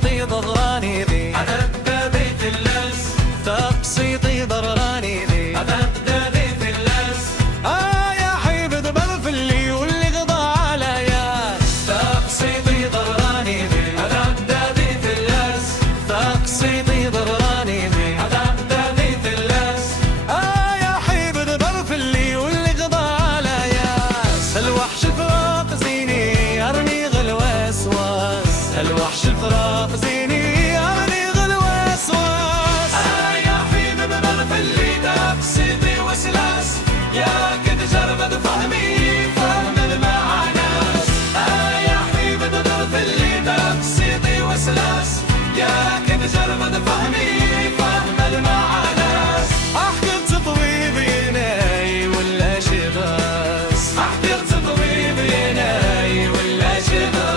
تقسيطي ضراني ذي أتبدي في اللس تقسيطي ضراني ذي أتبدي في اللس يا حبيب دبل في اللي واللي قضى على ياس تقسيطي ضراني ذي أتبدي في اللس تقسيطي ضراني ذي أتبدي في اللس يا حبيب دبل في اللي واللي قضى على ياس الوحش الفراق زيني أرمي غلواس واس الوحش الفراق زيني أرمي غلواس واس يا حبيبي ببلف اللي تقسيطي وسلاس يا كنت جربت فهمي فهم المعنى يا حبيبي ببلف اللي تقسيطي وسلاس يا كنت جربت فهمي فهم المعنى أحكي طبيبي ناي ولا شباس أحضرت طبيبي ناي ولا شباب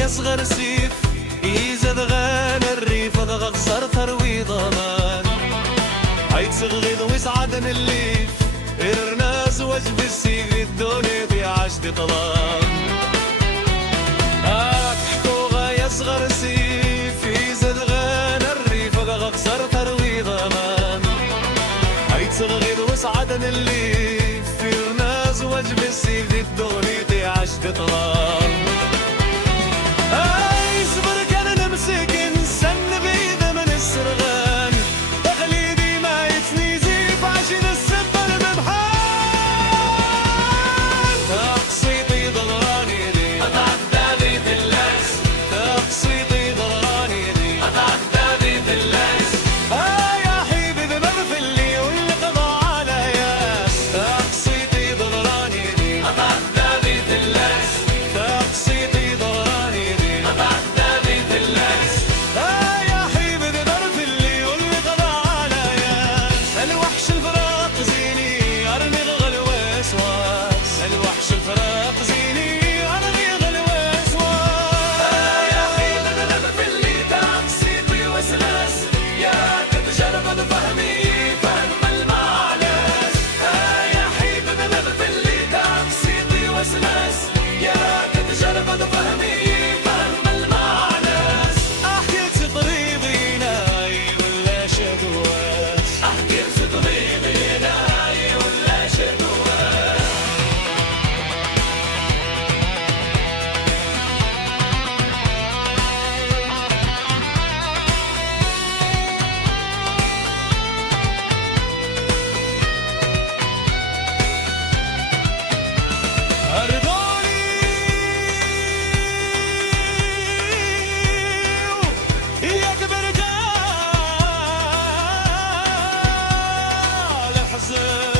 يصغر سيف يزد غان الريف غصر ثروي ضمان عيد صغير ويسعدن الليف الناس وجب السيف الدنيا في عشت طلال حكوغا يصغر سيف يزد غان الريف غصر ثروي ضمان عيد صغير ويسعدن الليف الناس وجب السيف الدنيا في عشت طلال اصبر كان نمسك نسن بيد من السرغان تقليدي ما يتنيزي فعشان السبر ببحان تقسيطي ضراني لي أتعدى في اللس تقسيطي ضراني لي أتعدى في اللس يا حبيبي بمغفل لي واللي قضى على ياس تقسيطي ضراني لي أتعدى في اللس تقسيطي ضراني لي أتعدى في اللس يا حبيبي ظرف اللي واللي قضى على ياس الوحش الفراق زيني أرمي غلواس واس الوحش الفراق زيني أرمي غلواس واس يا حبيبي ببلف اللي تقسيطي وسلاس يا تتجربد فهمي فهم المعنى يا حبيبي ببلف اللي تقسيطي وسلاس يا تتجربد فهمي فهم المعنى حكيت طريقي ناي ولا شدواس أحكي طبيبي ناي ولا شدوى أرضوني يا كبر جال الحزن